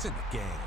It's in the game.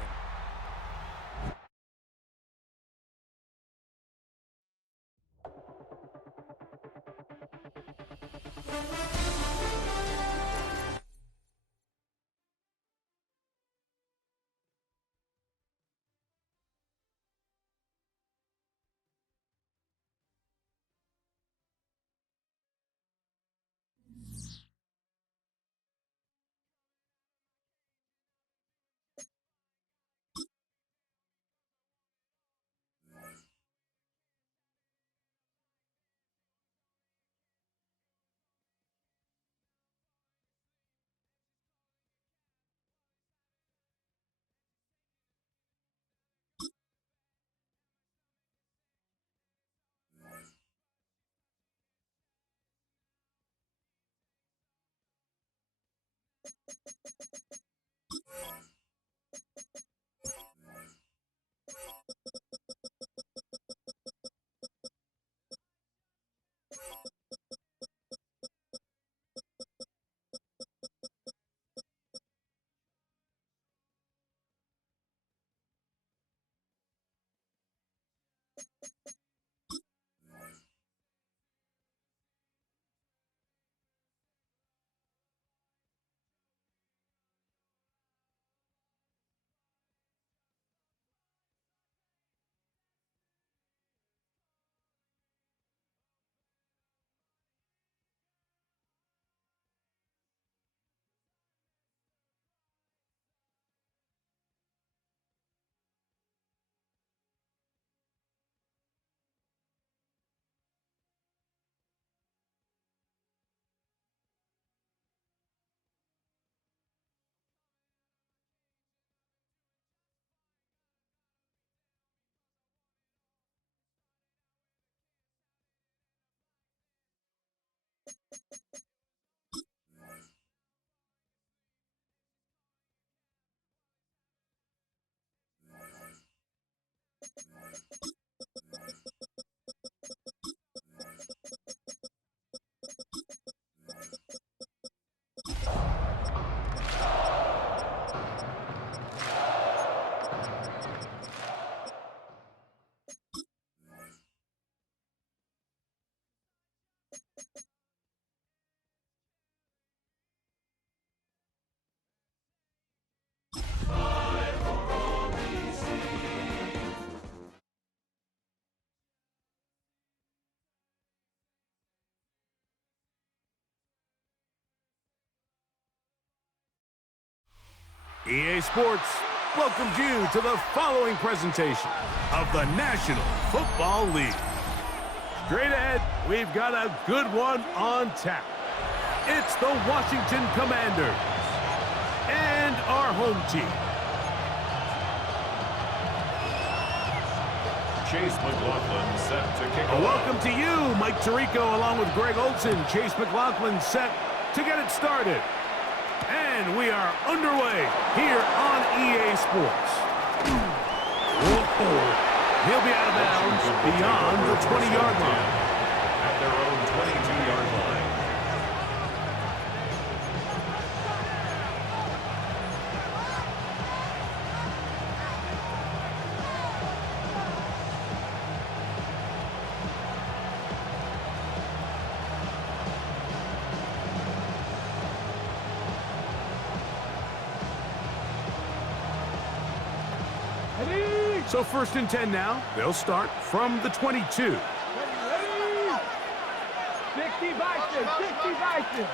EA Sports welcomes you to the following presentation of the National Football League. Straight ahead, we've got a good one on tap. It's the Washington Commanders and our home team. Chase McLaughlin set to kick off. Welcome to you, Mike Tirico, along with Greg Olson. Chase McLaughlin set to get it started. And we are underway here on EA Sports. Whoa. He'll be out of bounds beyond the 20-yard line. At their own 22-yard line. So 1st and 10 now. They'll start from the 22. 60 Bison, 60 Bison.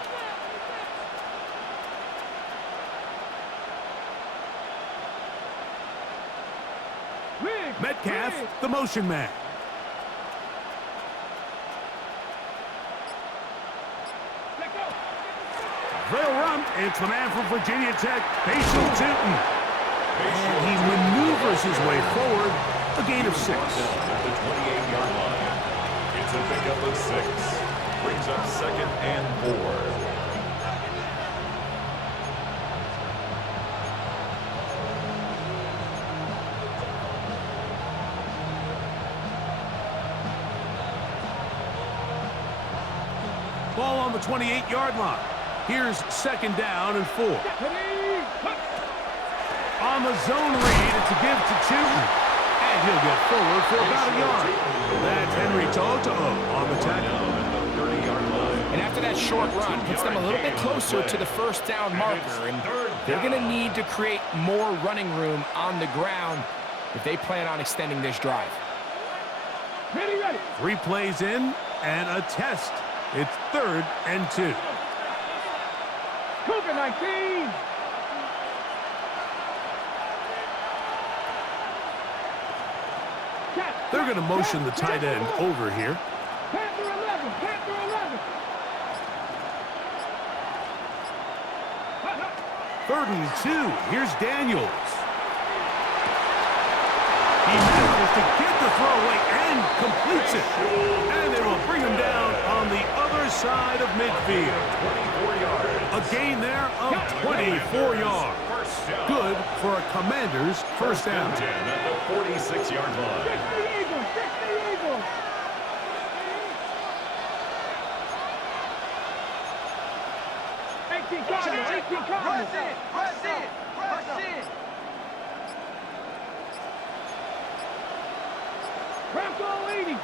Metcalf, the motion man. They'll run. It's the man from Virginia Tech, Basil Tootin. And he maneuvers his way forward, a gain of 6. At the 28-yard line. It's a pickup of 6. Brings up 2nd and 4. Ball on the 28-yard line. Here's 2nd down and 4. On the zone read, it's a give to Chewton. And he'll get forward for about a yard. That's Henry Toto on the tackle. And after that short run, puts them a little bit closer to the first down marker. And they're going to need to create more running room on the ground if they plan on extending this drive. Ready, ready. 3 plays in and a test. It's 3rd and 2. Cougar 19. They're going to motion the tight end over here. Panther 11. Panther 11. 3rd and 2. Here's Daniels. He manages to get the throw away and completes it. And it will bring him down on the other side of midfield. A gain there of 24 yards. Good for a Commander's first down. At the 46-yard line. 60 Eagles. 60 Eagles. Press in. Press in. Press in. Press all 80.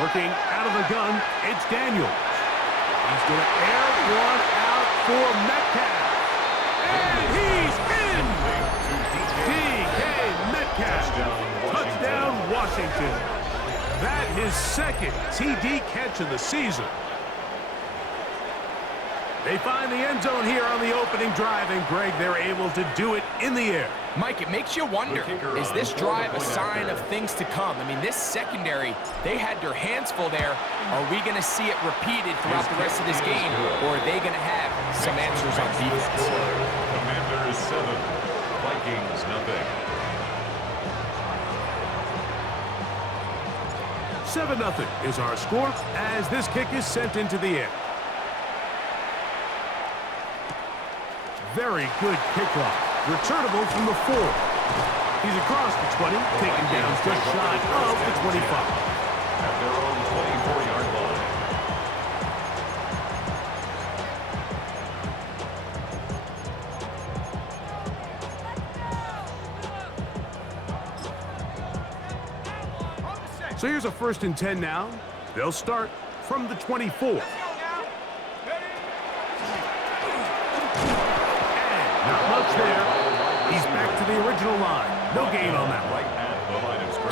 Working out of the gun, it's Daniels. He's going to air one out for Metcalf. And he's in! DK Metcalf. Touchdown, Washington. That his 2nd TD catch of the season. They find the end zone here on the opening drive, and Greg, they're able to do it in the air. Mike, it makes you wonder, is this drive a sign of things to come? I mean, this secondary, they had their hands full there. Are we going to see it repeated throughout the rest of this game, or are they going to have some answers on defense? Commanders 7, Vikings nothing. 7-0 is our score as this kick is sent into the air. Very good kickoff. Returnable from the 4. He's across the 20, taken down just shy of the 25. At their own 24-yard line. So here's a 1st and 10 now. They'll start from the 24. Not much there. He's back to the original line. No gain on that one.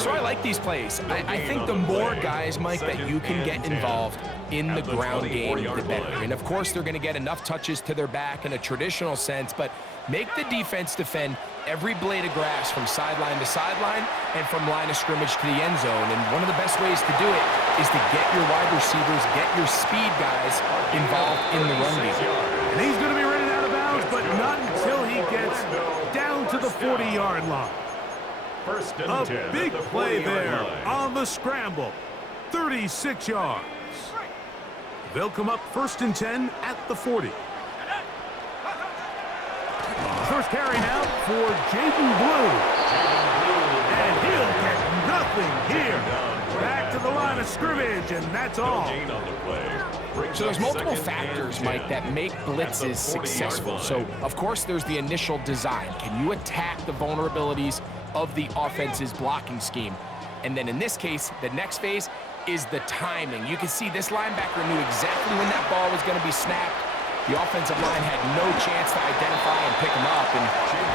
So I like these plays. I think the more guys, Mike, that you can get involved in the ground game, the better. And of course, they're going to get enough touches to their back in a traditional sense, but make the defense defend every blade of grass from sideline to sideline and from line of scrimmage to the end zone. And one of the best ways to do it is to get your wide receivers, get your speed guys involved in the run game. And he's going to be ready out of bounds, but not until he gets down to the 40-yard line. A big play there on the scramble. 36 yards. They'll come up 1st and 10 at the 40. First carry now for Jaden Blue. And he'll get nothing here. Back to the line of scrimmage, and that's all. So there's multiple factors, Mike, that make blitzes successful. So, of course, there's the initial design. Can you attack the vulnerabilities of the offense's blocking scheme? And then in this case, the next phase is the timing. You can see this linebacker knew exactly when that ball was going to be snapped. The offensive line had no chance to identify and pick him up, and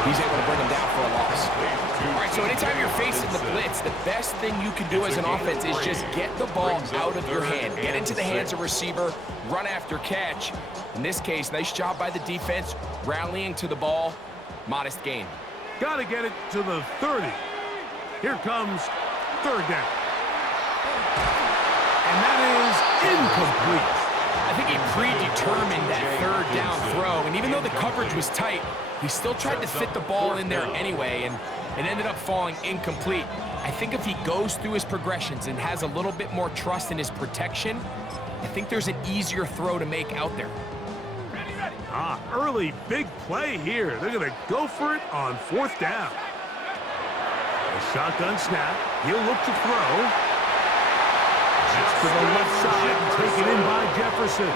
he's able to bring him down for a loss. All right, so anytime you're facing the blitz, the best thing you can do as an offense is just get the ball out of your hand. Get into the hands of receiver, run after catch. In this case, nice job by the defense, rallying to the ball, modest gain. Got to get it to the 30. Here comes 3rd down. And that is incomplete. I think he predetermined that 3rd down throw, and even though the coverage was tight, he still tried to fit the ball in there anyway, and it ended up falling incomplete. I think if he goes through his progressions and has a little bit more trust in his protection, I think there's an easier throw to make out there. Early big play here. They're going to go for it on 4th down. A shotgun snap. He'll look to throw. Just to the left side and taken in by Jefferson.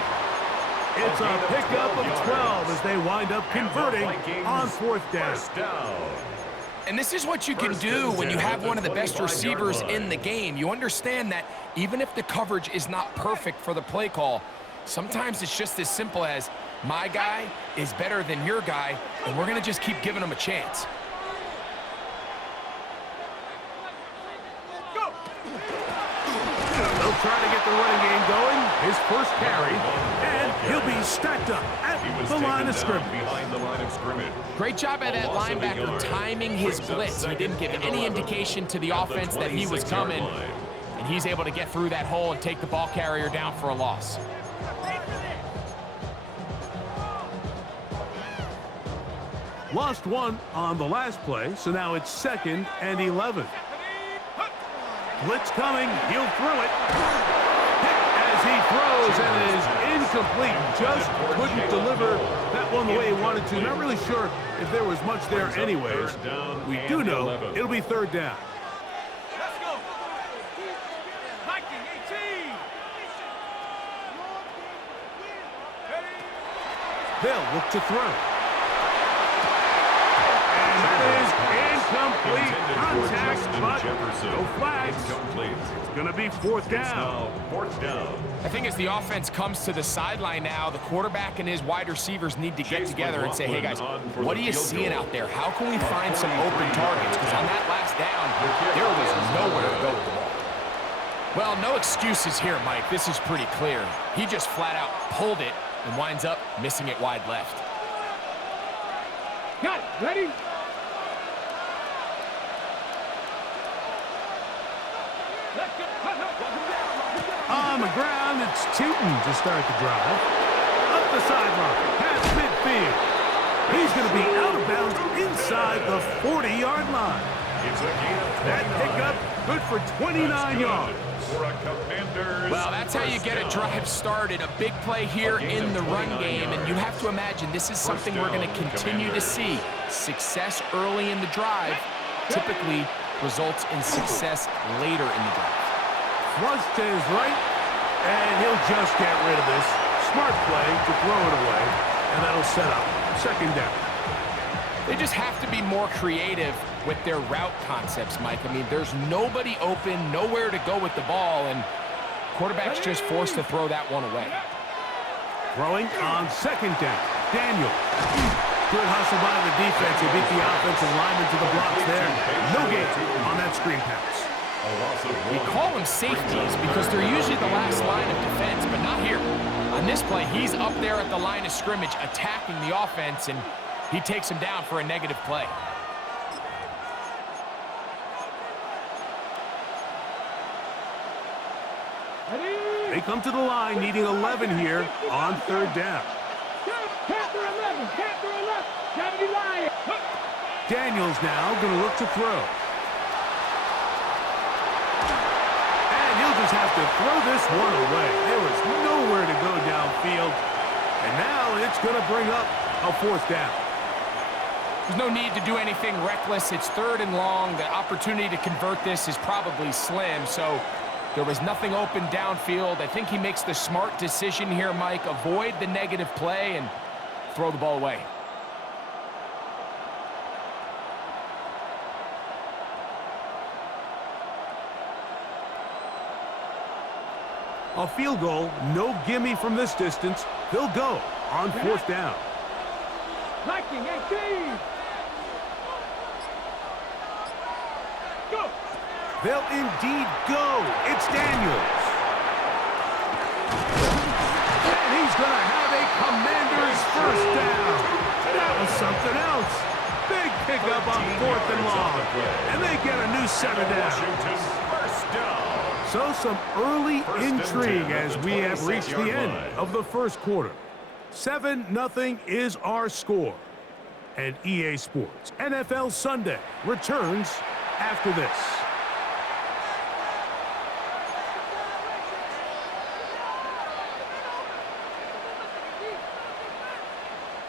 It's a pickup of 12 as they wind up converting on fourth down. First down. And this is what you can do when you have one of the best receivers in the game. You understand that even if the coverage is not perfect for the play call, sometimes it's just as simple as my guy is better than your guy, and we're going to just keep giving him a chance. They'll try to get the running game going. His first carry, and he'll be stacked up at the line of scrimmage. Behind the line of scrimmage. Great job by that linebacker timing his blitz. He didn't give any indication to the offense that he was coming, and he's able to get through that hole and take the ball carrier down for a loss. Lost one on the last play, so now it's 2nd and 11. Blitz coming, he'll throw it. Hit as he throws, and it is incomplete. Just couldn't deliver that one the way he wanted to. Not really sure if there was much there anyways. We do know it'll be 3rd down. Let's go. Viking 18. They'll look to throw. And that is incomplete. Contact, but no flags. It's going to be 4th down. Fourth down. I think as the offense comes to the sideline now, the quarterback and his wide receivers need to get together and say, hey guys, what are you seeing out there? How can we find some open targets? Because on that last down, there was nowhere to go with the ball. Well, no excuses here, Mike. This is pretty clear. He just flat out pulled it and winds up missing it wide left. Got it. Ready? Let's go. On the ground, it's Tootin to start the drive. Up the sideline, past midfield. He's going to be out of bounds inside the 40-yard line. It's a gain of 29. That pickup good for 29 yards. For a Commanders. Well, that's how you get a drive started. A big play here in the run game, and you have to imagine this is something we're going to continue to see. Success early in the drive typically results in success later in the drive. Flush to his right, and he'll just get rid of this. Smart play to throw it away, and that'll set up 2nd down. They just have to be more creative with their route concepts, Mike. I mean, there's nobody open, nowhere to go with the ball, and quarterback's just forced to throw that one away. Throwing on 2nd down. Daniel. Good hustle by the defense. He beat the offensive lineman to the blocks there. No gain on that screen pass. We call them safeties because they're usually the last line of defense, but not here. On this play, he's up there at the line of scrimmage attacking the offense, and he takes him down for a negative play. They come to the line needing 11 here on 3rd down. Capture 11. Capture 11. Deputy Lion. Daniels now going to look to throw. And he'll just have to throw this one away. There was nowhere to go downfield. And now it's going to bring up a 4th down. There's no need to do anything reckless. It's 3rd and long. The opportunity to convert this is probably slim, so there was nothing open downfield. I think he makes the smart decision here, Mike. Avoid the negative play and throw the ball away. A field goal, no gimme from this distance. They'll go on 4th down. Viking 18. Go. They'll indeed go. It's Daniels. And he's going to have a Commanders 1st down. That was something else. Big pickup on 4th and long. And they get a new set of down. Washington, first down. So some early intrigue as we have reached the end of the 1st quarter. 7-0 is our score. And EA Sports NFL Sunday returns after this.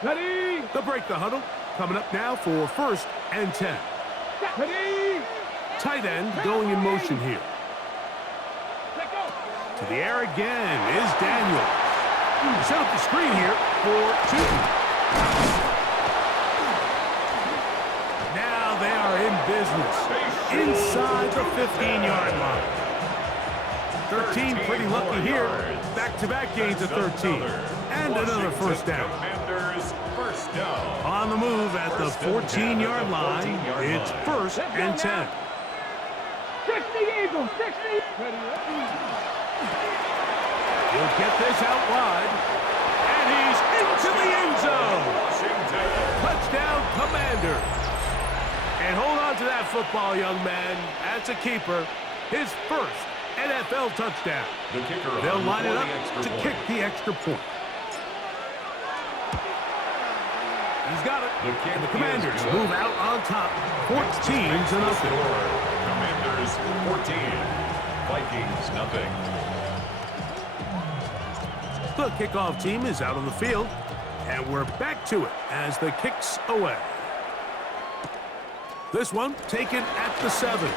Ready. The break the huddle coming up now for 1st and 10. Ready. Tight end going in motion here. Let go. To the air again is Daniels. Set up the screen here for two. Now they are in business inside the 15-yard line. 13 pretty lucky here. Back-to-back gains of 13. And another first down. On the move at the 14-yard line. It's 1st and 10. 60 Eagles, 60. He'll get this out wide. And he's into the end zone. Touchdown, Commanders. And hold on to that football, young man. That's a keeper. His first NFL touchdown. They'll line it up to kick the extra point. He's got it. And the Commanders move out on top. 14-0. Commanders 14. Vikings nothing. The kickoff team is out on the field. And we're back to it as the kick's away. This one taken at the 7.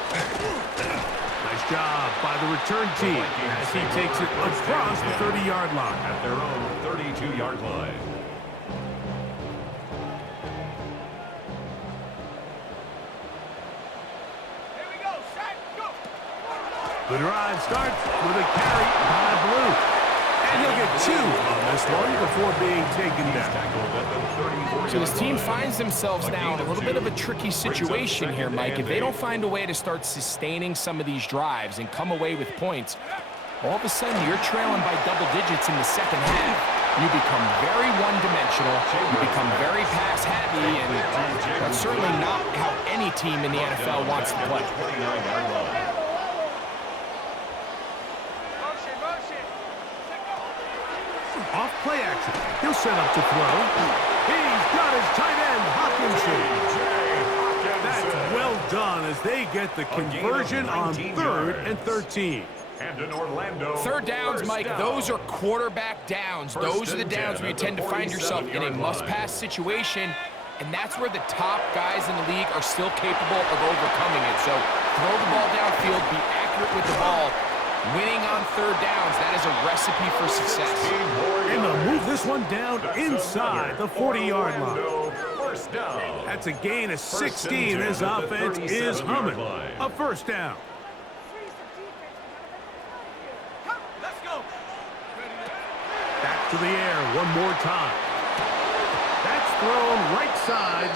Nice job by the return team as he takes it across the 30-yard line. At their own 32-yard line. Here we go, set, go. The drive starts with a carry by Blue. And he'll get 2 on this one before being taken down. So this team finds themselves now in a little bit of a tricky situation here, Mike. If they don't find a way to start sustaining some of these drives and come away with points, all of a sudden you're trailing by double digits in the second half. You become very one-dimensional, you become very pass-heavy, and that's certainly not how any team in the NFL wants to play. Off play action. He'll set up to throw. He's got his tight end, Hawkinson. That's well done as they get the conversion on 3rd and 13. And in Orlando, Third downs, Mike, those are quarterback downs. Those are the downs where you tend to find yourself in a must-pass situation, and that's where the top guys in the league are still capable of overcoming it. So throw the ball downfield, be accurate with the ball. Winning on third downs, that is a recipe for success. And they'll move this one down inside the 40-yard line. First down. That's a gain of 16. This offense is humming. A first down. Let's go. Back to the air one more time. That's thrown right side,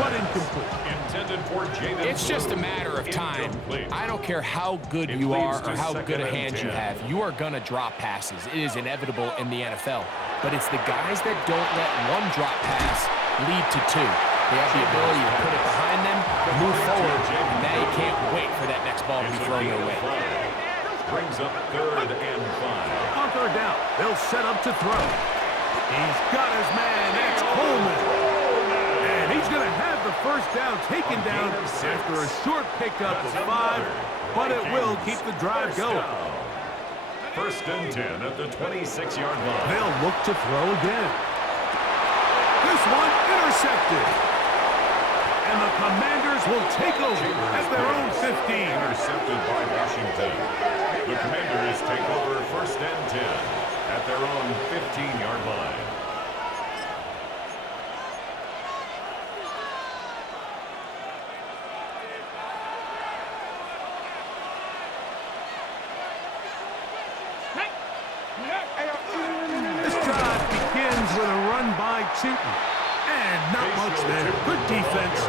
but incomplete. Intended for Jaden. It's just a matter of time. I don't care how good you are or how good a hand you have. You are going to drop passes. It is inevitable in the NFL. But it's the guys that don't let one drop pass lead to 2. They have the ability to put it behind them, move forward, and now you can't wait for that next ball to be thrown their way. Brings up 3rd and 5. On third down, they'll set up to throw. He's got his man. That's Coleman. And he's going to have the first down taken down after a short pickup of 5, but it will keep the drive going. 1st and 10 at the 26-yard line. They'll look to throw again. This one intercepted. And the Commanders will take over at their own 15. Intercepted by Washington. The Commanders take over 1st and 10 at their own 15-yard line. This drive begins with a run by Chilton. And not much there. Good defense.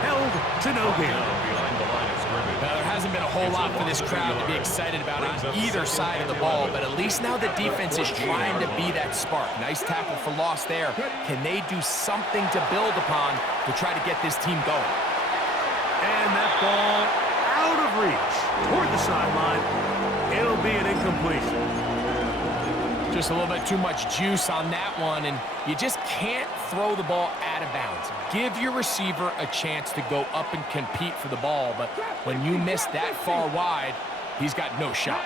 Held to no gain. Behind the line of scrimmage. There hasn't been a whole lot for this crowd to be excited about on either side of the ball, but at least now the defense is trying to be that spark. Nice tackle for loss there. Can they do something to build upon to try to get this team going? And that ball out of reach toward the sideline. It'll be an incompletion. Just a little bit too much juice on that one, and you just can't throw the ball out of bounds. Give your receiver a chance to go up and compete for the ball, but when you miss that far wide, he's got no shot.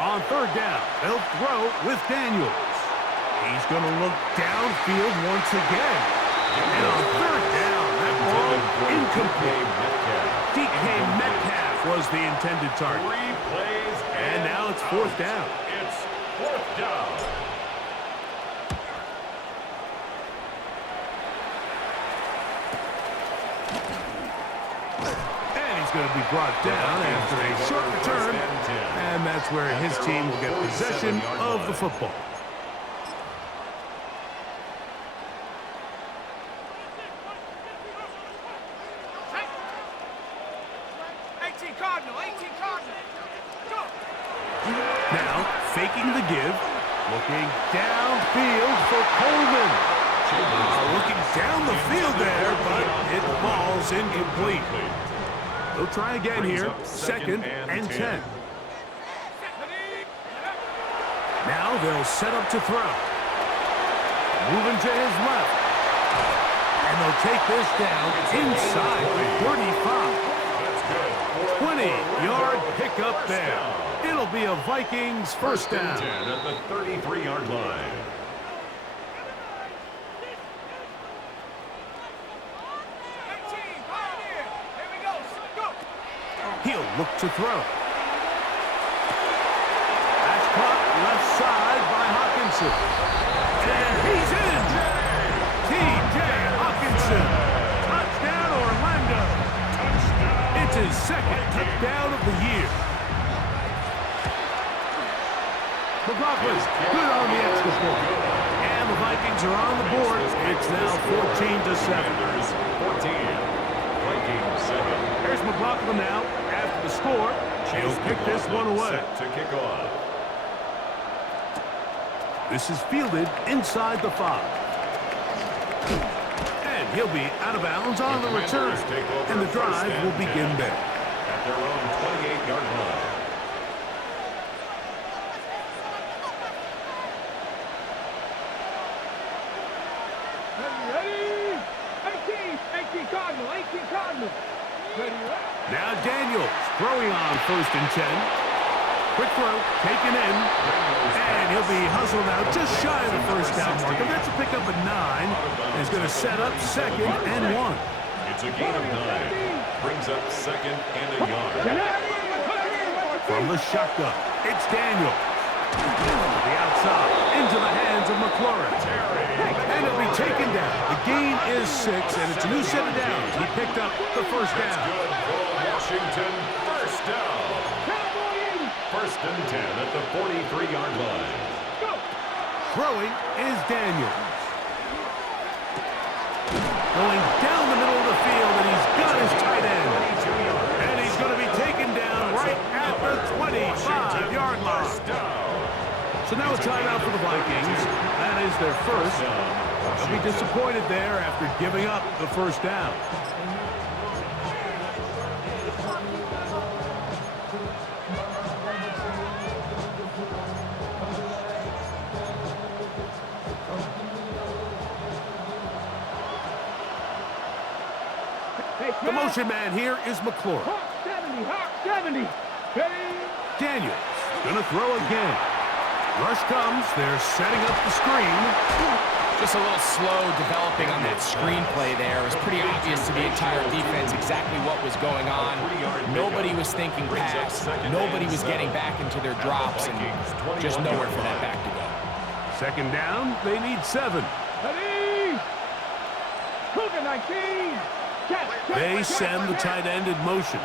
On third down, they'll throw with Daniels. He's going to look downfield once again. And on third down, that ball incomplete. DK Metcalf was the intended target. And now it's 4th down. It's 4th down. And he's going to be brought down after a short return. And that's where his team will get possession of the football. Now, faking the give, looking downfield for Coleman. Looking down the field there, but it falls incomplete. They'll try again here, second and 10. Now they'll set up to throw. Moving to his left. And they'll take this down inside the 35. 20-yard pickup there. It'll be a Vikings first down. 10 at the 33-yard line. He'll look to throw. That's caught left side by Hawkinson. And he's in. T.J. Hawkinson. Touchdown, Orlando. It's his second touchdown of the year. McLaughlin, good on the extra point. And the Vikings are on the board. It's now 14-7. 14. Vikings 7. Here's McLaughlin now. After the score, he'll kick this one away. Set to kick off. This is fielded inside the 5. And he'll be out of bounds on the return. And the drive will begin there. At their own 28-yard line. Now Daniels throwing on first and 10. Quick throw, taken in. And he'll be hustled out just shy of the first down marker. That's a pickup at 9. And he's going to set up second and 1. It's a gain of 9. Brings up second and a yard. From the shotgun, it's Daniels. To the outside, into the hands of McLaurin. And he'll be taken down. The gain is 6, and it's a new set of downs. He picked up the first down. Good for Washington. First down. First and 10 at the 43-yard line. Throwing is Daniels. Going down the middle of the field, and he's got his tight end. And he's going to be taken down right at the 25-yard line. So now a timeout for the Vikings. That is their first. They'll be disappointed there after giving up the first down. The motion man here is McLaurin. Hawk 70. Daniels gonna throw again. Rush comes. They're setting up the screen. Just a little slow developing on that screenplay there. It was pretty obvious to the entire defense exactly what was going on. Nobody was thinking pass. Nobody was getting back into their drops, and just nowhere for that back to go. Second down, they need 7. They send the tight end in motion.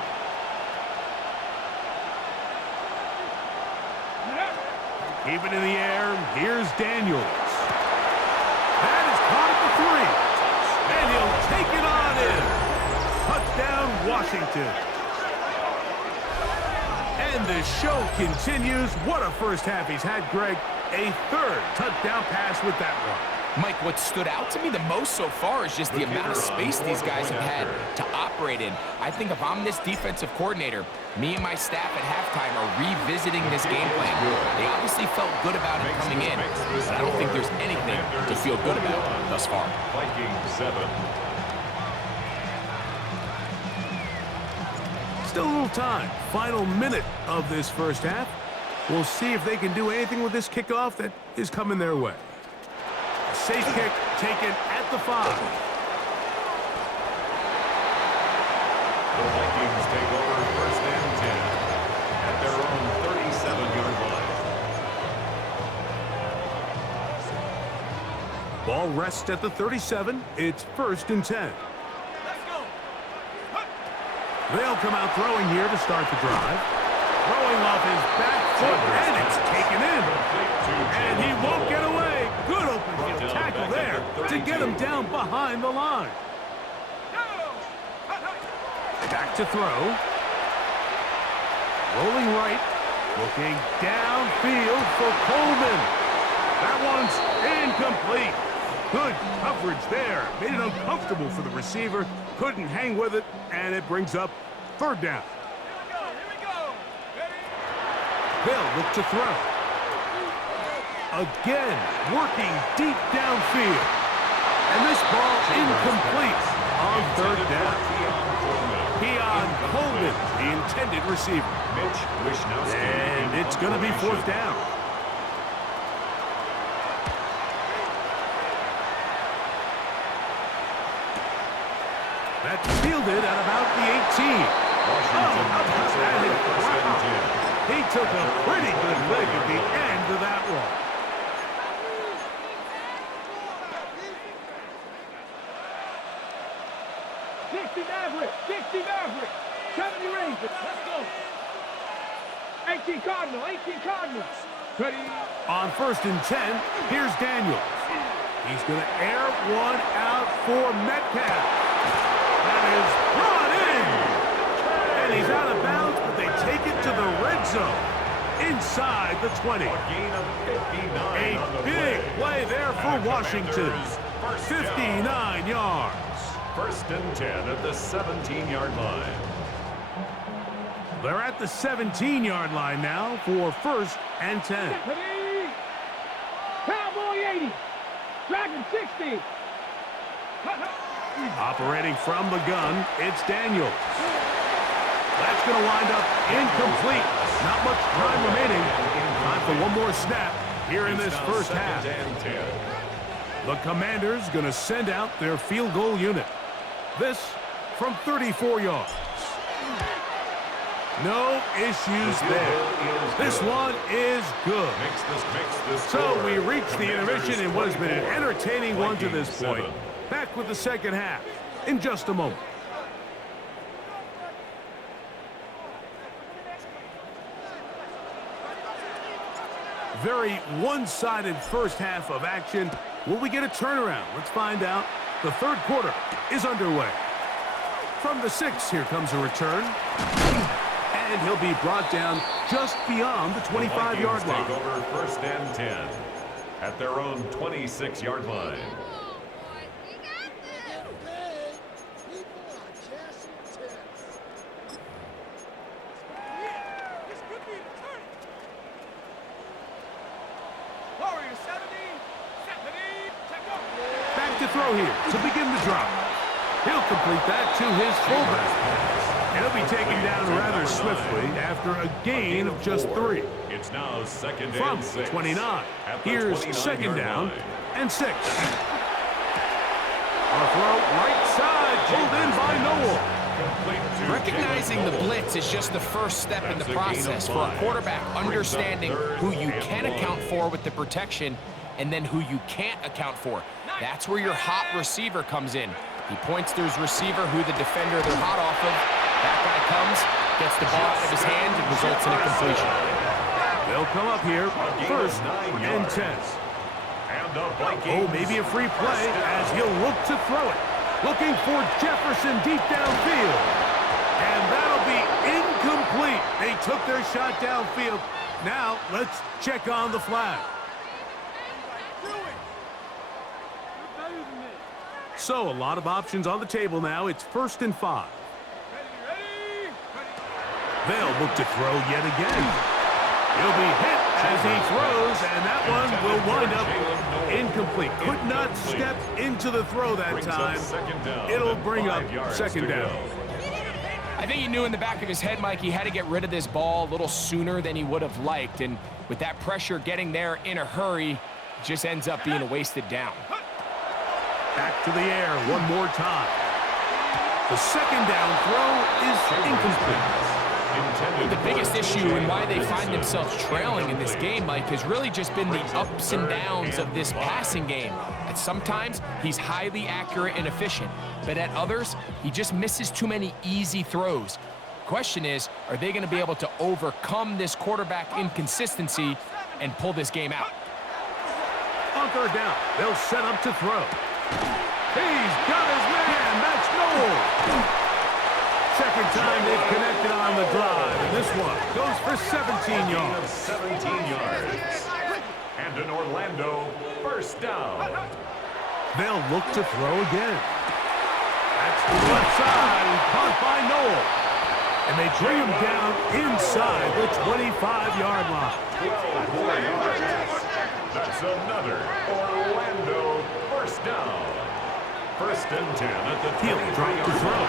Keep it in the air. Here's Daniels. That is caught at the 3. And he'll take it on in. Touchdown, Washington. And the show continues. What a first half he's had, Greg. A third touchdown pass with that one. Mike, what stood out to me the most so far is just the amount of space these guys have had to operate in. I think if I'm this defensive coordinator, me and my staff at halftime are revisiting this game plan. They obviously felt good about it coming in, but I don't think there's anything to feel good about thus far. Vikings 7. Still a little time. Final minute of this first half. We'll see if they can do anything with this kickoff that is coming their way. A safe kick taken at the 5. The Vikings take over first and 10 at their own 37-yard line. Ball rests at the 37. It's 1st and 10. They'll come out throwing here to start the drive. Throwing off his back foot, and it's taken in. And he won't get away. Good open field tackle there to get him down behind the line. Back to throw. Rolling right. Looking downfield for Coleman. That one's incomplete. Good coverage there. Made it uncomfortable for the receiver. Couldn't hang with it, and it brings up 3rd down. They'll look to throw. Again, working deep downfield. And this ball incomplete on 3rd down. Keon Coleman, the intended receiver. And it's going to be 4th down. That's fielded at about the 18. He took a pretty good leg at the end of that one. Maverick, 60 Maverick, 70 Rangers, let's go. 18 Cardinal, 18 Cardinal. Ready? On 1st and 10, here's Daniels. He's going to air one out for Metcalf. That is brought in. And he's out of bounds, but they take it to the red zone. Inside the 20. A big play there for Washington. 59 yards. 1st and 10 at the 17-yard line. They're at the 17-yard line now for 1st and 10. Cowboy 80. Dragon 60. Operating from the gun, it's Daniels. That's going to wind up incomplete. Not much time remaining. Time for one more snap here in this first half. The Commanders going to send out their field goal unit. This from 34 yards. No issues there. This one is good. So we reach the intermission in what has been an entertaining one to this point. Back with the second half in just a moment. Very one-sided first half of action. Will we get a turnaround? Let's find out. The 3rd quarter is underway. From the 6, here comes a return. And he'll be brought down just beyond the 25-yard line. Take over 1st and 10 at their own 26-yard line. Back to throw here to begin the drive. He'll complete that to his fullback. He'll be taken down rather swiftly after a gain of just 3. It's now 2nd From and 6. 29. Here's 2nd down and 6. A throw right side, pulled in by Noel. Recognizing the blitz is just the first step in the process for a quarterback understanding who you can account for with the protection and then who you can't account for. That's where your hot receiver comes in. He points to his receiver who the defender they're hot off of. That guy comes, gets the ball out of his hand, and results in a completion. They'll come up here, 1st and 10. Oh, maybe a free play as he'll look to throw it. Looking for Jefferson deep downfield. And that'll be incomplete. They took their shot downfield. Now, let's check on the flag. So, a lot of options on the table now. It's 1st and 5. They'll look to throw yet again. He'll be hit as he throws, and that one will wind up incomplete. Could not step into the throw that time. It'll bring up 2nd down. I think he knew in the back of his head, Mike, he had to get rid of this ball a little sooner than he would have liked. And with that pressure getting there in a hurry, it just ends up being a wasted down. Back to the air one more time. The 2nd down throw is incomplete. intended. The biggest issue and why they find themselves trailing in this game, Mike, has really just been the ups and downs of this passing game. At sometimes, he's highly accurate and efficient, but at others, he just misses too many easy throws. Question is, are they going to be able to overcome this quarterback inconsistency and pull this game out? On third down, they'll set up to throw. He's got his man. That's Loyol. Second time they've connected on the drive, and this one goes for 17 yards. 17 yards. And an Orlando first down. They'll look to throw again. That's the left side, and caught by Noel. And they bring him down inside the 25-yard line. 12 more yards. That's another Orlando first down. First and 10 at the 23-yard line. He'll drop to throw.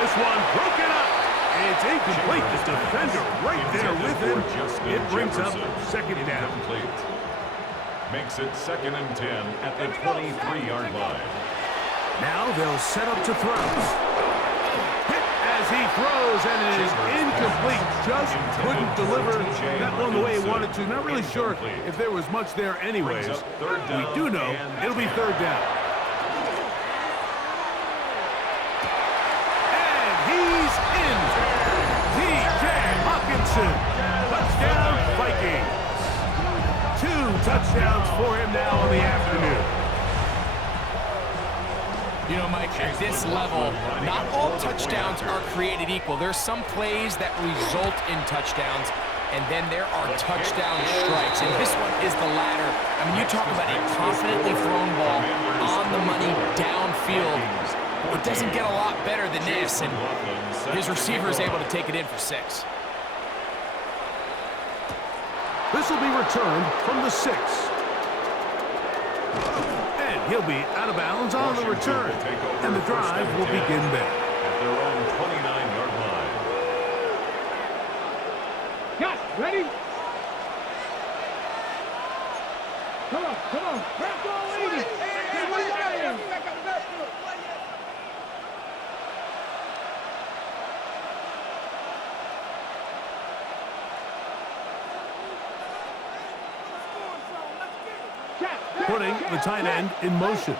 This one broken up. It's incomplete. The defender right there with him. It brings up second down. Makes it second and 10 at the 23-yard line. Now they'll set up to throw. Hit as he throws, and it is incomplete. Just couldn't deliver that one the way he wanted to. Not really sure if there was much there anyways. We do know it'll be third down. And he's in. T.J. Hawkinson. Touchdown, Vikings. 2 touchdowns for him now on the afternoon. You know, Mike, at this level, not all touchdowns are created equal. There's some plays that result in touchdowns, and then there are touchdown strikes, and this one is the latter. I mean, you talk about a confidently thrown ball on the money downfield. It doesn't get a lot better than this, and his receiver is able to take it in for 6. This will be returned from the 6. He'll be out of bounds on the return, and the drive will begin there. At their own 29-yard line. Yes, ready? Come on, come on. Grab ball, lady. Putting the tight end in motion.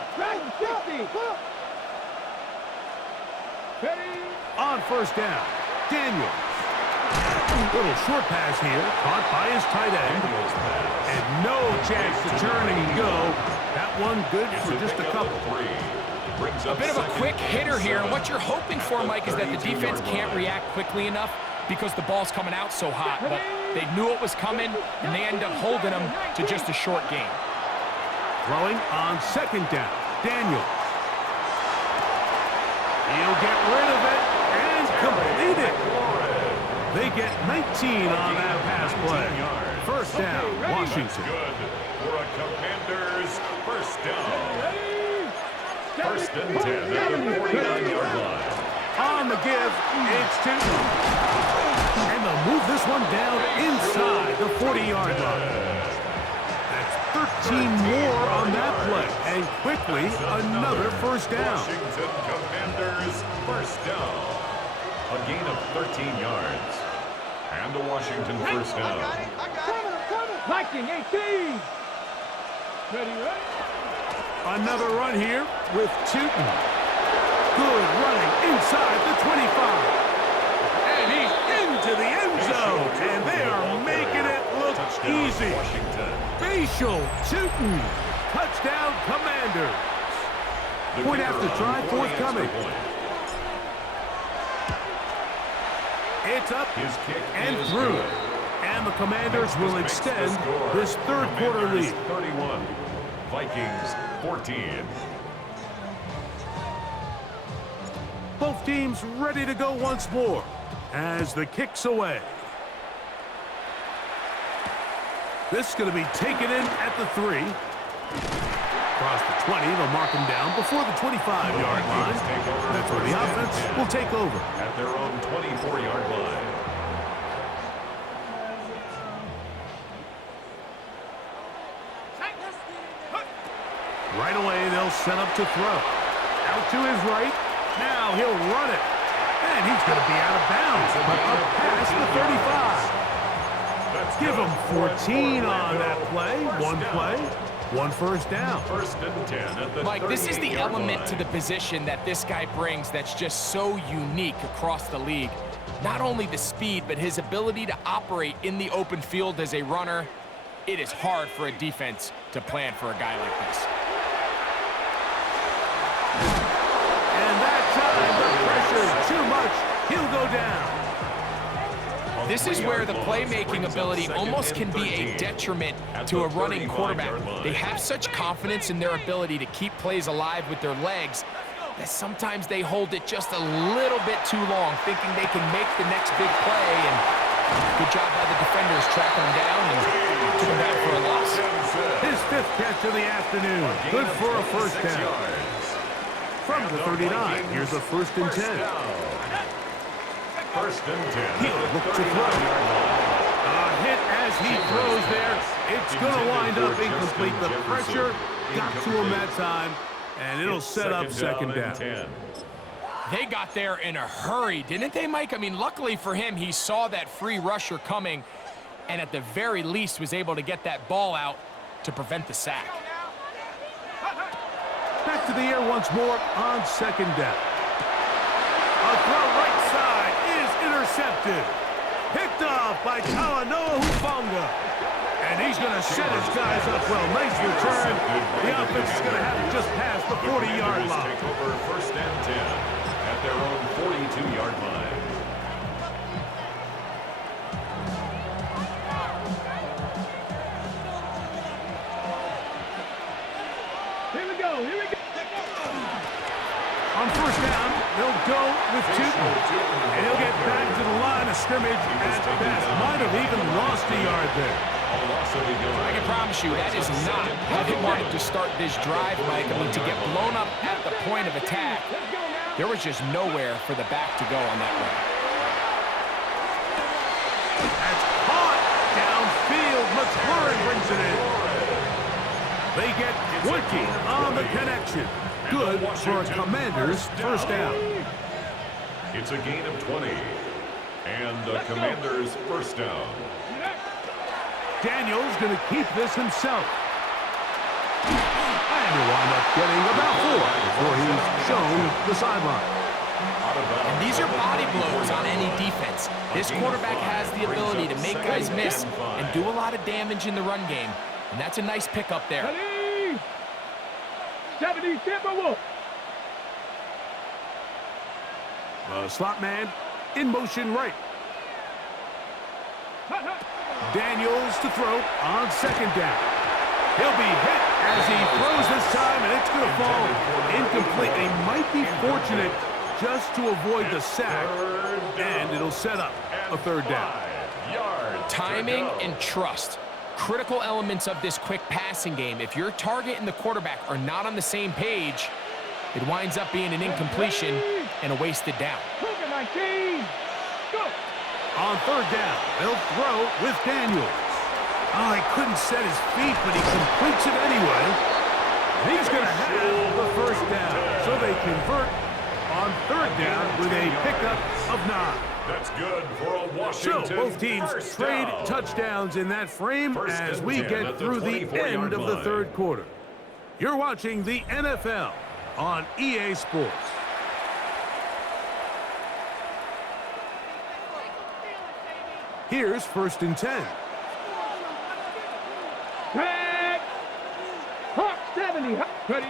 On first down, Daniels. Little short pass here, caught by his tight end. And no chance to turn and go. That one good for just a couple. A bit of a quick hitter here. And what you're hoping for, Mike, is that the defense can't react quickly enough because the ball's coming out so hot. But they knew it was coming, and they end up holding them to just a short gain. Throwing on second down, Daniels. He'll get rid of it and complete it. They get 19 on that pass play. First down, Washington. Good for a Commanders first down. First and 10 at the 49-yard line. On the give, it's 2. And they'll move this one down inside the 40-yard line. 13 more on that play, and quickly another first down. Washington Commanders first down. A gain of 13 yards. And a Washington first down. Viking 18. Ready, ready? Another run here with Tootin. Good running inside the 25. And he's into the end zone, and they are making it look easy. Washington. Facial Tootin. Touchdown, Commanders. Point after try forthcoming. It's up and through. And the Commanders will extend this third quarter lead. 31. Vikings 14. Both teams ready to go once more as the kick's away. This is going to be taken in at the 3. Across the 20, they'll mark him down before the 25-yard line. That's where the offense will take over. At their own 24-yard line. Right away, they'll set up to throw. Out to his right. Now he'll run it. And he's going to be out of bounds, but up past the 35. Give him 14 on that play. One first down. First and 10 at the Mike, this is the 38-yard element line. to the position that this guy brings that's just so unique across the league. Not only the speed, but his ability to operate in the open field as a runner. It is hard for a defense to plan for a guy like this. And that time, the pressure is too much. He'll go down. This is where the playmaking ability almost can be a detriment to a running quarterback. They have such confidence in their ability to keep plays alive with their legs that sometimes they hold it just a little bit too long, thinking they can make the next big play. And good job by the defenders tracking him down and took him back for a loss. His 5th catch of the afternoon. Good for a first down. From the 39, here's a first and 10. First and 10. He'll look to throw. A hit as he throws there. It's going to wind up incomplete. The pressure got to him that time, and it'll set up second down. They got there in a hurry, didn't they, Mike? I mean, luckily for him, he saw that free rusher coming, and at the very least was able to get that ball out to prevent the sack. Back to the air once more on second down. A throw right side is intercepted. Picked off by Talanoa Hufanga. And he's going to set his guys up well. Nice return. The offense is going to have it just past the 40-yard line. Take over first and 10 at their own 42-yard line. Here we go. On first down, they'll go with Tootin. And he'll get back to the line of scrimmage at best. Might have even lost a yard there. I can promise you that is not how they wanted to start this drive, Mike. I mean, to get blown up at the point of attack, there was just nowhere for the back to go on that run. That's caught downfield. McLaurin brings it in. They get 20 on the connection. Good for a Commander's first down. It's a gain of 20. And the Commander's first down. Daniels going to keep this himself. And he'll wind up getting about 4 before he's shown the sideline. And these are body blows on any defense. This quarterback has the ability to make guys miss and do a lot of damage in the run game. And that's a nice pickup there. 70 Timberwolves. Slot man in motion right. Daniels to throw on second down. He'll be hit as he throws this time, and it's going to fall incomplete. They might be fortunate just to avoid the sack, and it'll set up a third down. Timing and trust. Critical elements of this quick passing game. If your target and the quarterback are not on the same page, it winds up being an incompletion and a wasted down. 19. Go. On third down, they'll throw with Daniels. Oh, he couldn't set his feet, but he completes it anyway. He's going to have the first down. So they convert on third down with a pickup of 9. That's good for a Washington. So both teams trade touchdowns in that frame as we get through the end of the third quarter. You're watching the NFL on EA Sports. Here's first and 10. Tag. Hawk 70. Ready.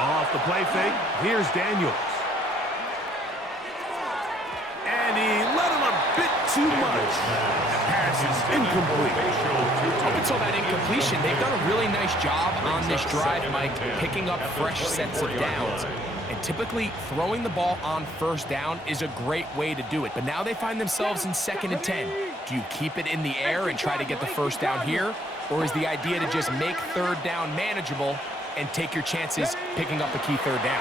Off the play fake, here's Daniels. And he let him a bit too much. The pass is incomplete. Up until that incompletion, they've done a really nice job on this drive, Mike, picking up fresh sets of downs. And typically, throwing the ball on first down is a great way to do it. But now they find themselves in second and 10. Do you keep it in the air and try to get the first down here? Or is the idea to just make third down manageable and take your chances picking up a key third down?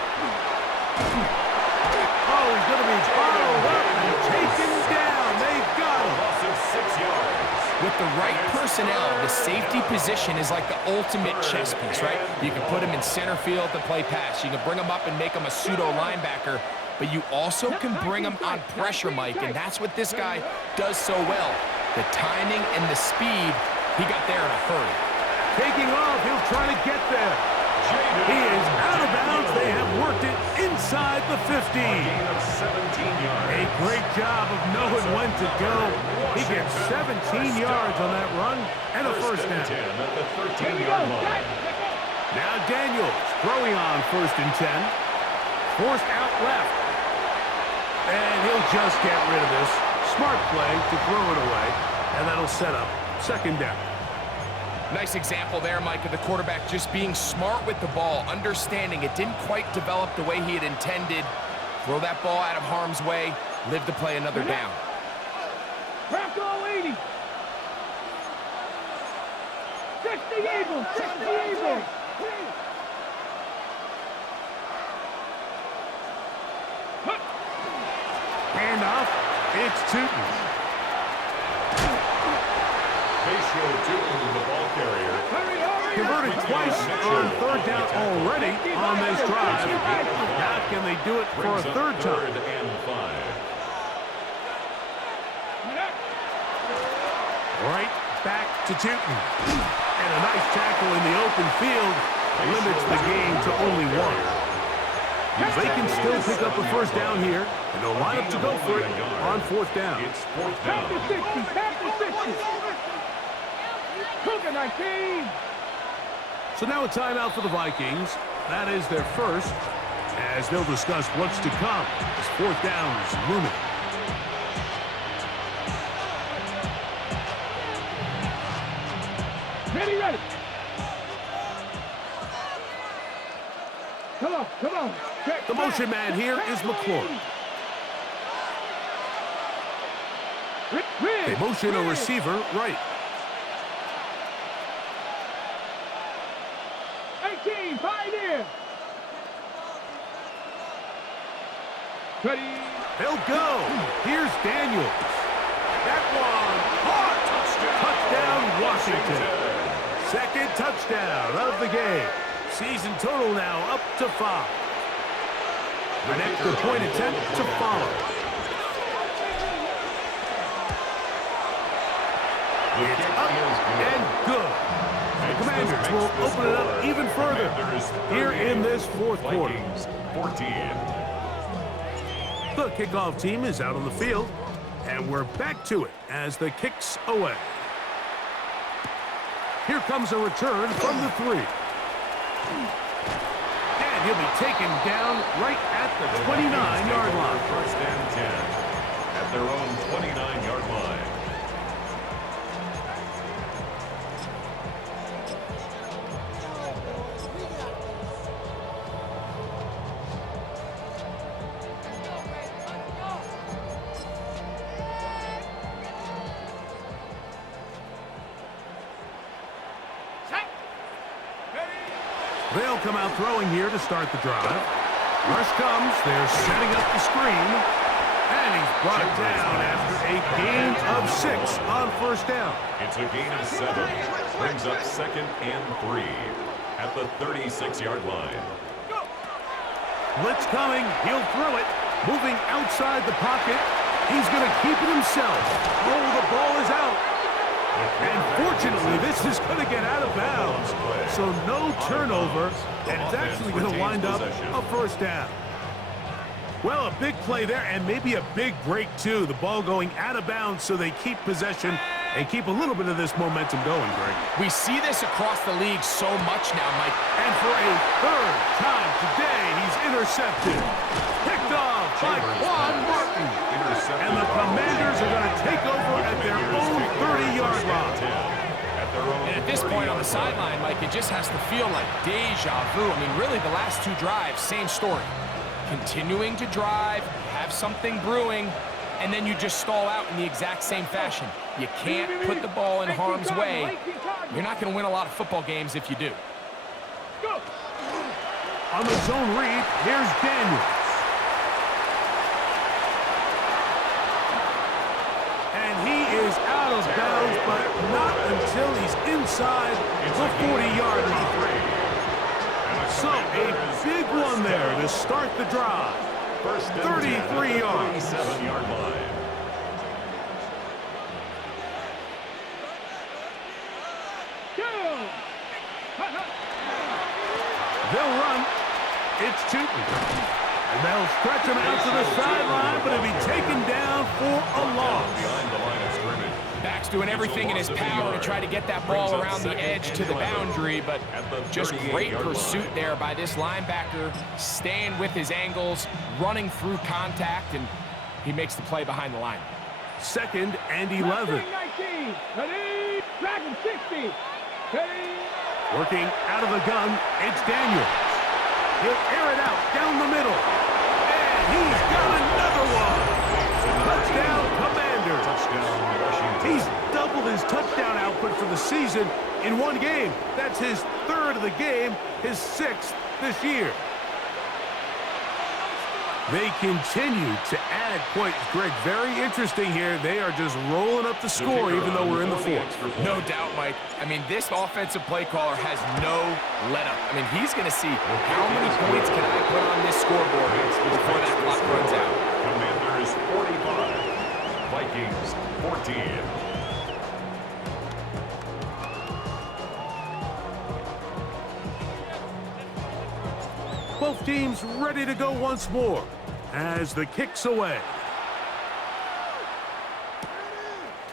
Oh, he's going to be followed up and taken down. They've got him. Loss of 6 yards. With the right personnel, the safety position is like the ultimate chess piece, right? You can put him in center field to play pass. You can bring him up and make him a pseudo linebacker. but you also can bring them on pressure, Mike, and that's what this guy does so well. The timing and the speed, he got there in a hurry. Taking off, he'll try to get there. He is out of bounds. They have worked it inside the 15. A great job of knowing when to go. He gets 17 yards on that run and a first down. Now Daniels throwing on 1st and 10. Forced out left. And he'll just get rid of this. Smart play to throw it away. And that'll set up 2nd down. Nice example there, Mike, of the quarterback just being smart with the ball, understanding it didn't quite develop the way he had intended. Throw that ball out of harm's way, live to play another down. Crack all 80. 60 Eagles, 60 Eagles. Handoff, it's Tootin. The ball carrier. Converted twice on 3rd down already on this drive. Now can they do it for a 3rd time? 3rd and 5. Right back to Tootin. And a nice tackle in the open field limits the game to only 1. They can still pick up a 1st down here, and they'll line up to go for it on 4th down. It's 4th down. Back to 60, back to 60. Cougar 19. So now a timeout for the Vikings. That is their first, as they'll discuss what's to come as 4th down is looming. Ready, ready. Come on, come on. Check The motion man here is McClure. They motion a receiver right. 18, Pioneer. Ready. They'll go. Here's Daniels. That one caught. Touchdown, Washington. 2nd touchdown of the game. Season total now up to 5. An extra point attempt to follow. It's up and good. The Commanders will open it up even further here in this 4th quarter. 14. The kickoff team is out on the field, and we're back to it as the kick's away. Here comes a return from the 3. And he'll be taken down right at the 29-yard line. 1st and 10 at their own 29-yard line. They'll come out throwing here to start the drive. Rush comes. They're setting up the screen. And he's brought down after a gain of 6 on 1st down. It's a gain of 7. Brings up 2nd and 3 at the 36-yard line. Blitz coming. He'll throw it. Moving outside the pocket. He's going to keep it himself. Oh, the ball is out. And fortunately, this is going to get out of bounds. So no turnover, and it's actually going to wind up a 1st down. Well, a big play there, and maybe a big break, too. The ball going out of bounds so they keep possession and keep a little bit of this momentum going, Greg. We see this across the league so much now, Mike. And for a 3rd time today, he's intercepted. Picked off by Quan Martin. And the Commanders are going to take over at their own 30-yard line. And at this point on the sideline, Mike, it just has to feel like deja vu. I mean, really, the last 2 drives, same story. Continuing to drive, have something brewing, and then you just stall out in the exact same fashion. You can't put the ball in harm's way. You're not going to win a lot of football games if you do. Go. On the zone read, here's Daniels. And he is out of bounds, but not until he's inside the 40-yard line. So a big one there to start the drive. First and 33 yards. 37-yard line. They'll run. It's Tootin. And they'll stretch him out to the sideline, but he'll be taken down for a loss. Behind the line of scrimmage. Back's doing everything in his power to try to get that ball around the edge to the boundary, but just great pursuit there by this linebacker, staying with his angles, running through contact, and he makes the play behind the line. 2nd and 11. 19. Ready. Dragon 60. Ready. Working out of the gun, it's Daniels. He'll air it out down the middle. And he's got another one. Touchdown, Commanders. Touchdown, Washington. He's doubled his touchdown output for the season in one game. That's his 3rd of the game, his 6th this year. They continue to add points. Greg, very interesting here. They are just rolling up the score even though we're in the 4th. No doubt, Mike. I mean, this offensive play caller has no let-up. I mean, he's going to see how many points can I put on this scoreboard before that clock runs out. Commanders 45, Vikings 14. Both teams ready to go once more as the kick's away.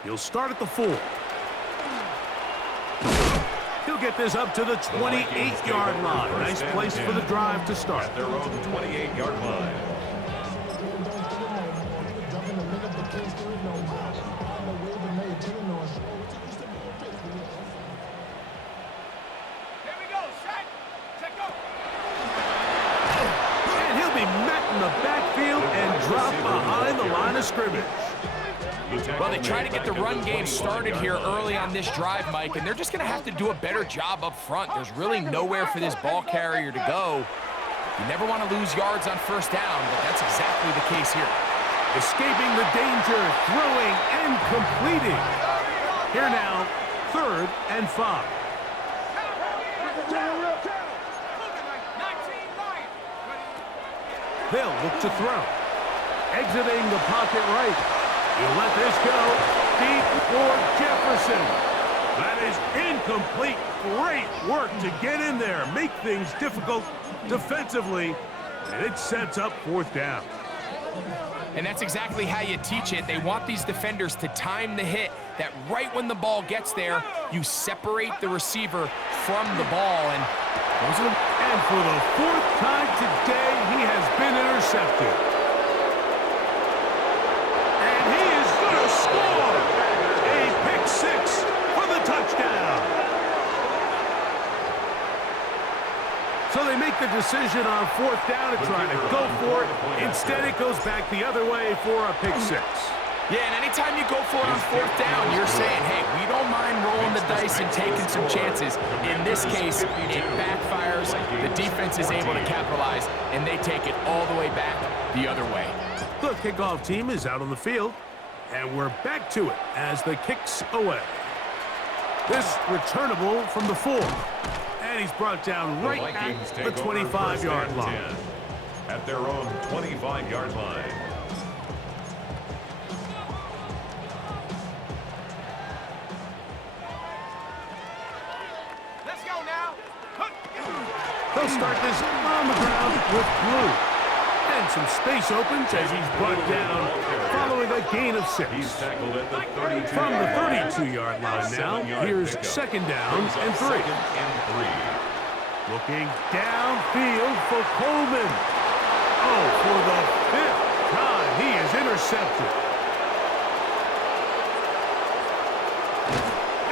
He'll start at the 4. He'll get this up to the 28-yard line. Nice place for the drive to start. At their own 28-yard line. Scrimmage. Well, they try to get the run game started here early on this drive, Mike, and they're just going to have to do a better job up front. There's really nowhere for this ball carrier to go. You never want to lose yards on 1st down, but that's exactly the case here. Escaping the danger, throwing and completing. Here now, 3rd and 5. They'll look to throw. Exiting the pocket right. He'll let this go deep for Jefferson. That is incomplete. Great work to get in there, make things difficult defensively, and it sets up 4th down. And that's exactly how you teach it. They want these defenders to time the hit, that right when the ball gets there, you separate the receiver from the ball. And for the 4th time today, he has been intercepted. Score! A pick 6 for the touchdown. So they make the decision on 4th down to try to go for it. Instead, it goes back the other way for a pick 6. Yeah, and anytime you go for it on 4th down, you're saying, hey, we don't mind rolling the dice and taking some chances. In this case, it backfires. The defense is able to capitalize, and they take it all the way back the other way. The kickoff team is out on the field. And we're back to it as the kick's away. This returnable from the 4. And he's brought down right at the 25-yard line. At their own 25-yard line. Let's go now. They'll start this on the ground with Blue. And some space opens as he's brought down following a gain of 6. He's tackled at the 32. From the 32-yard line now, here's 2nd down and 3. Looking downfield for Coleman. Oh, for the 5th time, he is intercepted.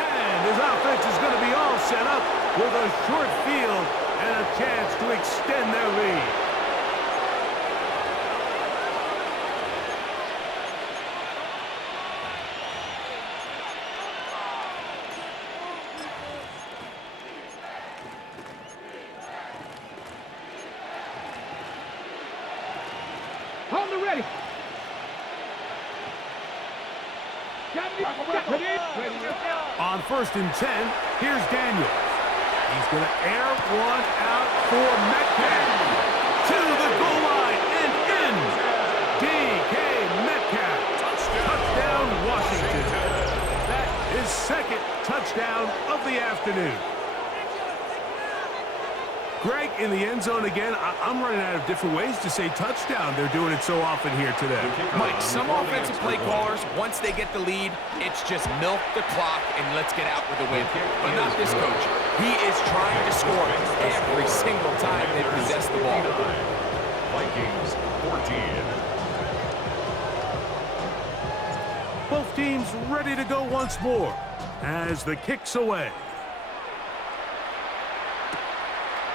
And his offense is going to be all set up with a short field and a chance to extend their lead. On the ready. On 1st and 10, here's Daniels. He's going to air one out for Metcalf. To the goal line and in. touchdown of the afternoon. Greg, in the end zone again, I'm running out of different ways to say touchdown. They're doing it so often here today. Mike, some offensive play callers, once they get the lead, it's just milk the clock and let's get out with a win. But not this coach. He is trying to score every single time they possess the ball. Vikings 14. Both teams ready to go once more as the kick's away.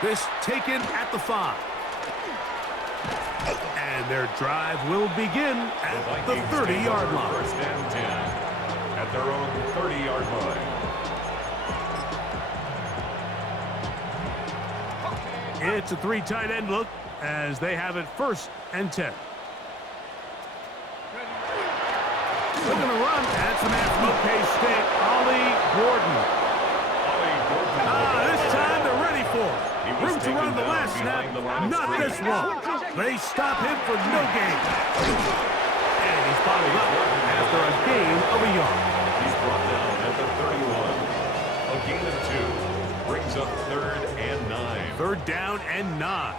This taken at the 5. And their drive will begin at the 30-yard line. First and 10 at their own 30-yard line. It's a 3 tight end look as they have it first and 10. Looking to run. That's the man from OK State, Ollie Gordon. This time they're ready for it. Room to run the last snap, not this one. They stop him for no gain. And he's bottled up after a gain of a yard. He's brought down at the 31. A gain of 2 brings up 3rd and 9. 3rd down and 9.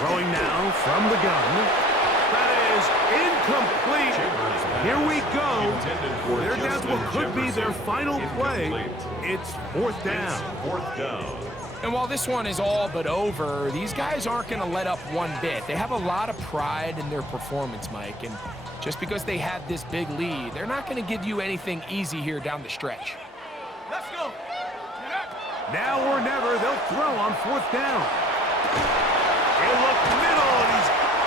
Throwing now from the gun. That is incomplete. Here we go. They're down to what could be their final play. It's 4th down. 4th down. And while this one is all but over, these guys aren't going to let up one bit. They have a lot of pride in their performance, Mike. And just because they have this big lead, they're not going to give you anything easy here down the stretch. Let's go. Now or never, they'll throw on 4th down. He'll look middle,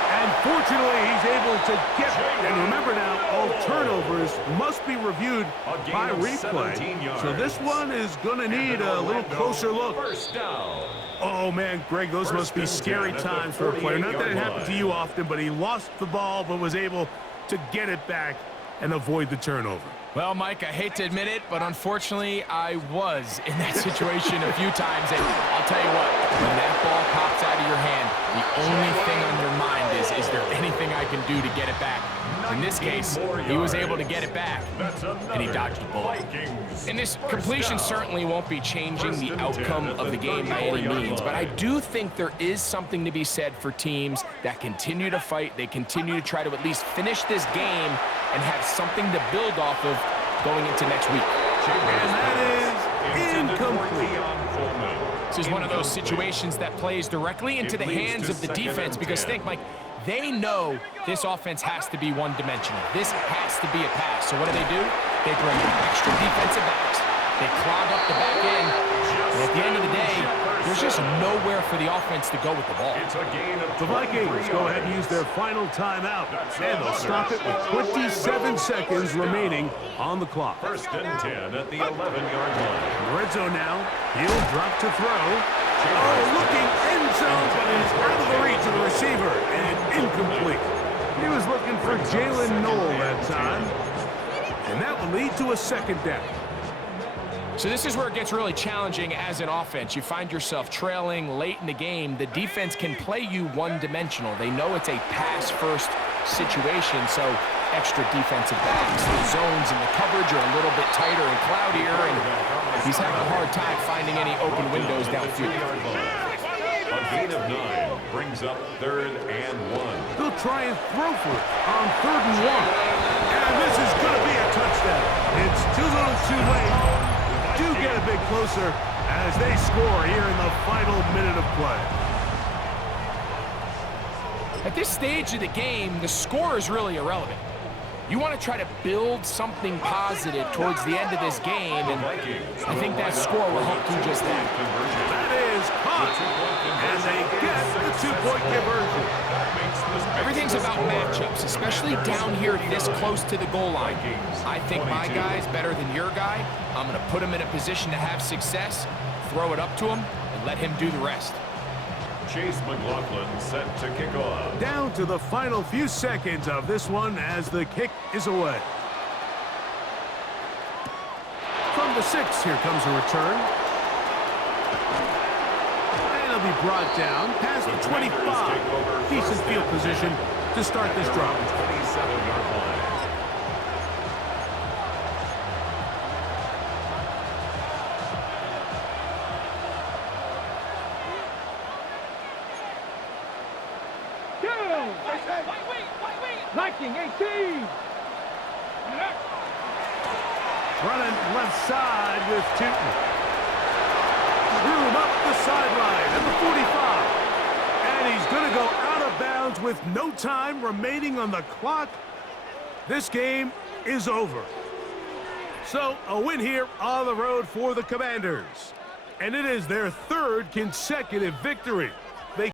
and fortunately, he's able to get it. And remember now, all turnovers must be reviewed by replay. So this one is going to need a little closer look. First down. Oh, man, Greg, those must be scary times for a player. Not that it happened to you often, but he lost the ball but was able to get it back and avoid the turnover. Well, Mike, I hate to admit it, but unfortunately, I was in that situation a few times. And I'll tell you what, when that ball pops out of your hand, the only thing on your mind is there anything I can do to get it back? In this case, he was able to get it back, and he dodged a bullet. And this completion certainly won't be changing the outcome of the game by any means, but I do think there is something to be said for teams that continue to fight. They continue to try to at least finish this game and have something to build off of going into next week. And that is incomplete. This is one of those situations that plays directly into the hands of the defense because think, Mike, they know this offense has to be one-dimensional. This has to be a pass. So what do? They bring extra defensive backs. They clog up the back end. And at the end of the day, there's just nowhere for the offense to go with the ball. The Vikings go ahead and use their final timeout, and they'll stop it with 27 seconds remaining on the clock. First and 10 at the 11-yard line. Red zone now. He'll drop to throw. Oh, looking end zone, but it's out of the reach of the receiver, and incomplete. He was looking for Jalen Knoll that time, and that will lead to a 2nd down. So this is where it gets really challenging as an offense. You find yourself trailing late in the game. The defense can play you one-dimensional. They know it's a pass-first situation, so extra defensive backs. The zones and the coverage are a little bit tighter and cloudier, and he's having a hard time finding any open windows downfield. A gain of 9 brings up 3rd and 1. They'll try and throw for it on 3rd and 1. And this is going to be a touchdown. It's too little too late. Do get a bit closer as they score here in the final minute of play. At this stage of the game, the score is really irrelevant. You want to try to build something positive towards the end of this game, and I think that score will help do just that. That is caught, and they get the 2-point conversion. Everything's about matchups, especially down here this close to the goal line. I think my guy's better than your guy. I'm going to put him in a position to have success, throw it up to him, and let him do the rest. Chase McLaughlin set to kick off. Down to the final few seconds of this one as the kick is away. From the 6, here comes a return. And it'll be brought down past the 25. Decent field position to start this drive. Liking 18. Running left side with Tootin. Room up the sideline at the 45. And he's going to go out of bounds with no time remaining on the clock. This game is over. So, a win here on the road for the Commanders. And it is their third consecutive victory.